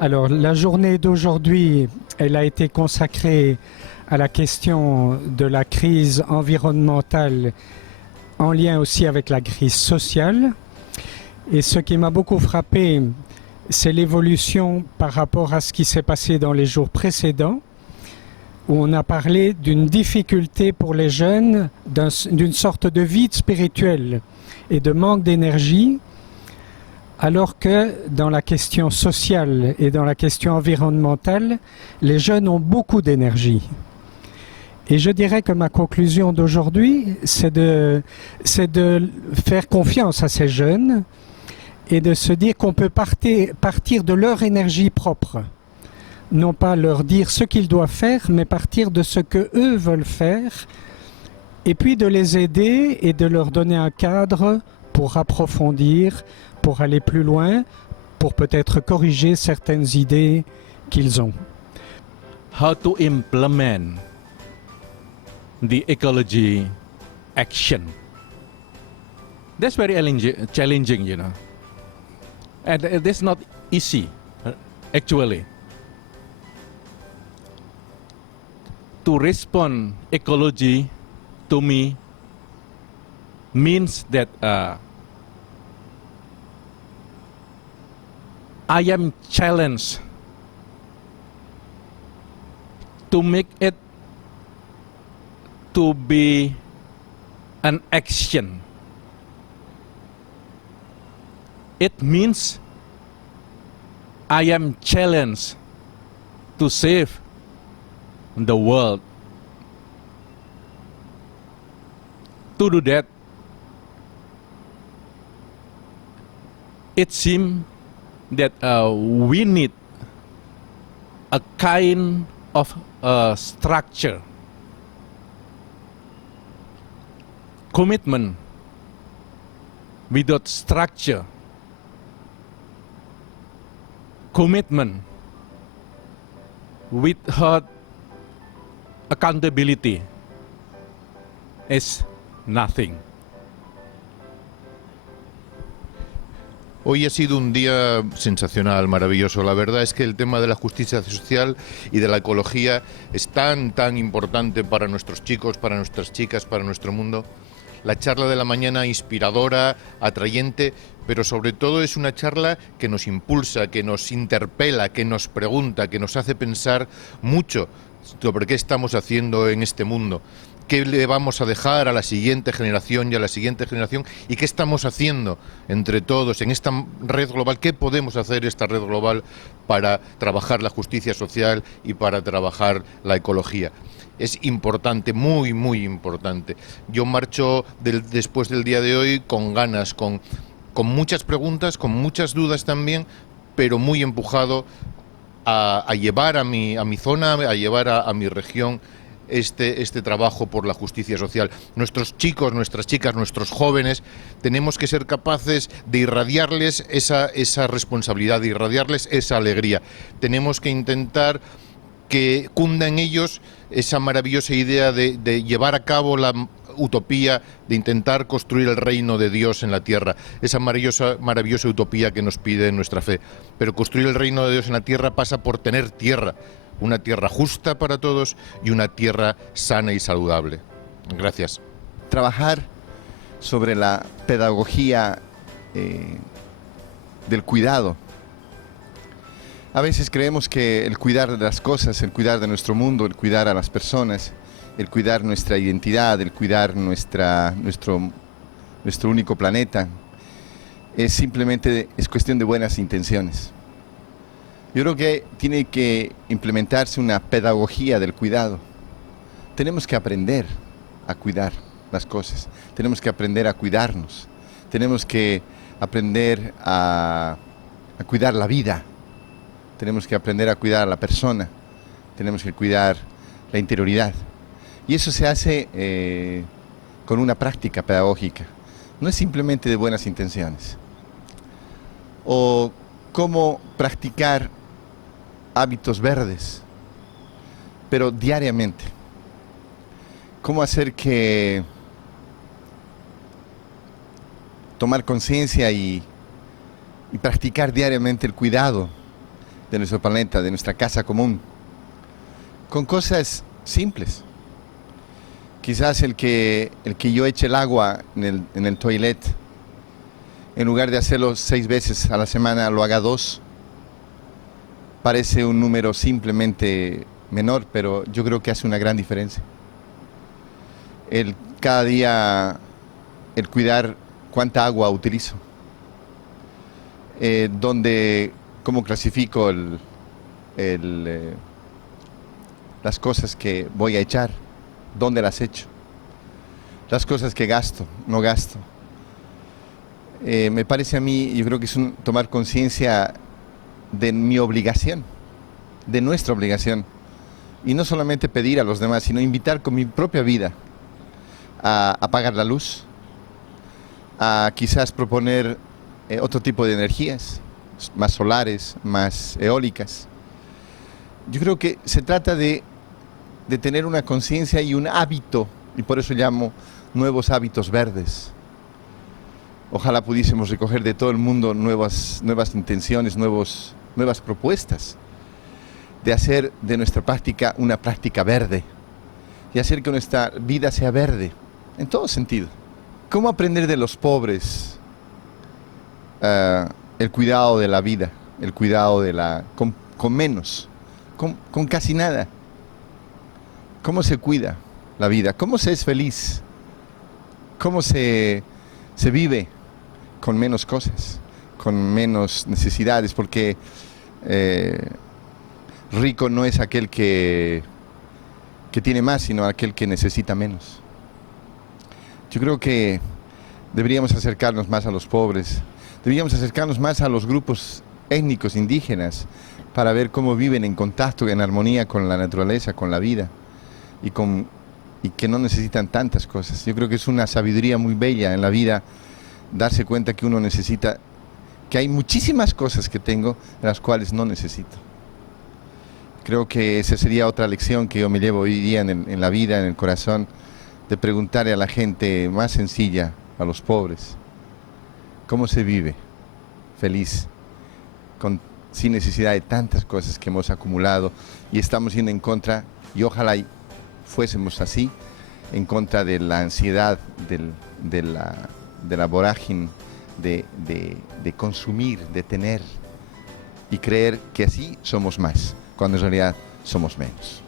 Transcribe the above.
Alors, la journée d'aujourd'hui, elle a été consacrée à la question de la crise environnementale en lien aussi avec la crise sociale. Et ce qui m'a beaucoup frappé, c'est l'évolution par rapport à ce qui s'est passé dans les jours précédents, où on a parlé d'une difficulté pour les jeunes, d'une sorte de vide spirituel et de manque d'énergie, alors que dans la question sociale et dans la question environnementale, les jeunes ont beaucoup d'énergie. Et je dirais que ma conclusion d'aujourd'hui, c'est de faire confiance à ces jeunes et de se dire qu'on peut partir de leur énergie propre. Non pas leur dire ce qu'ils doivent faire, mais partir de ce qu'eux veulent faire, et puis de les aider et de leur donner un cadre pour approfondir, pour aller plus loin, pour peut-être corriger certaines idées qu'ils ont. How to implement the ecology action. That's very challenging, you know. And that's not easy, actually. To respond ecology to me means that I am challenged to make it to be an action. It means I am challenged to save the world. To do that, it seems that we need a kind of structure, commitment without structure, commitment without accountability is nothing. Hoy ha sido un día sensacional, maravilloso. La verdad es que el tema de la justicia social y de la ecología es tan importante para nuestros chicos, para nuestras chicas, para nuestro mundo. La charla de la mañana inspiradora, atrayente, pero sobre todo es una charla que nos impulsa, que nos interpela, que nos pregunta, que nos hace pensar mucho sobre qué estamos haciendo en este mundo. ¿Qué le vamos a dejar a la siguiente generación y a la siguiente generación? ¿Y qué estamos haciendo entre todos en esta red global? ¿Qué podemos hacer esta red global para trabajar la justicia social y para trabajar la ecología? Es importante, muy importante. Yo marcho después del día de hoy con ganas, con muchas preguntas, con muchas dudas también, pero muy empujado a llevar a mi zona, a llevar a mi región este trabajo por la justicia social. Nuestros chicos, nuestras chicas, nuestros jóvenes, tenemos que ser capaces de irradiarles esa responsabilidad, de irradiarles esa alegría. Tenemos que intentar que cunda en ellos esa maravillosa idea de llevar a cabo la utopía, de intentar construir el reino de Dios en la tierra, esa maravillosa utopía que nos pide nuestra fe. Pero construir el reino de Dios en la tierra pasa por tener tierra, una tierra justa para todos y una tierra sana y saludable. Gracias. Trabajar sobre la pedagogía del cuidado. A veces creemos que el cuidar de las cosas, el cuidar de nuestro mundo, el cuidar a las personas, el cuidar nuestra identidad, el cuidar nuestro único planeta, es cuestión de buenas intenciones. Yo creo que tiene que implementarse una pedagogía del cuidado. Tenemos que aprender a cuidar las cosas, tenemos que aprender a cuidarnos, tenemos que aprender a cuidar la vida, tenemos que aprender a cuidar a la persona, tenemos que cuidar la interioridad. Y eso se hace con una práctica pedagógica, no es simplemente de buenas intenciones. O cómo practicar hábitos verdes, pero diariamente. Cómo hacer que tomar conciencia y practicar diariamente el cuidado de nuestro planeta, de nuestra casa común, con cosas simples. Quizás el que yo eche el agua en el toilet, en lugar de hacerlo 6 veces a la semana, lo haga 2. Parece un número simplemente menor, pero yo creo que hace una gran diferencia. Cada día, el cuidar cuánta agua utilizo, cómo clasifico las cosas que voy a echar, dónde las echo, las cosas que gasto, no gasto. Me parece a mí, yo creo que es tomar conciencia de mi obligación, de nuestra obligación, y no solamente pedir a los demás, sino invitar con mi propia vida a apagar la luz, a quizás proponer otro tipo de energías, más solares, más eólicas. Yo creo que se trata de tener una conciencia y un hábito, y por eso llamo nuevos hábitos verdes. Ojalá pudiésemos recoger de todo el mundo nuevas intenciones, nuevas propuestas, de hacer de nuestra práctica una práctica verde, y hacer que nuestra vida sea verde, en todo sentido. ¿Cómo aprender de los pobres el cuidado de la vida, el cuidado con menos, con casi nada? ¿Cómo se cuida la vida? ¿Cómo se es feliz? ¿Cómo se vive con menos cosas, con menos necesidades? Porque rico no es aquel que tiene más, sino aquel que necesita menos. Yo creo que deberíamos acercarnos más a los pobres, deberíamos acercarnos más a los grupos étnicos indígenas para ver cómo viven en contacto, en armonía con la naturaleza, con la vida, y que no necesitan tantas cosas. Yo creo que es una sabiduría muy bella en la vida darse cuenta que uno necesita, que hay muchísimas cosas que tengo de las cuales no necesito. Creo que esa sería otra lección que yo me llevo hoy día en la vida, en el corazón, de preguntarle a la gente más sencilla, a los pobres, cómo se vive feliz, sin necesidad de tantas cosas que hemos acumulado y estamos yendo en contra, y ojalá fuésemos así, en contra de la ansiedad, de la vorágine, de consumir, de tener, y creer que así somos más, cuando en realidad somos menos.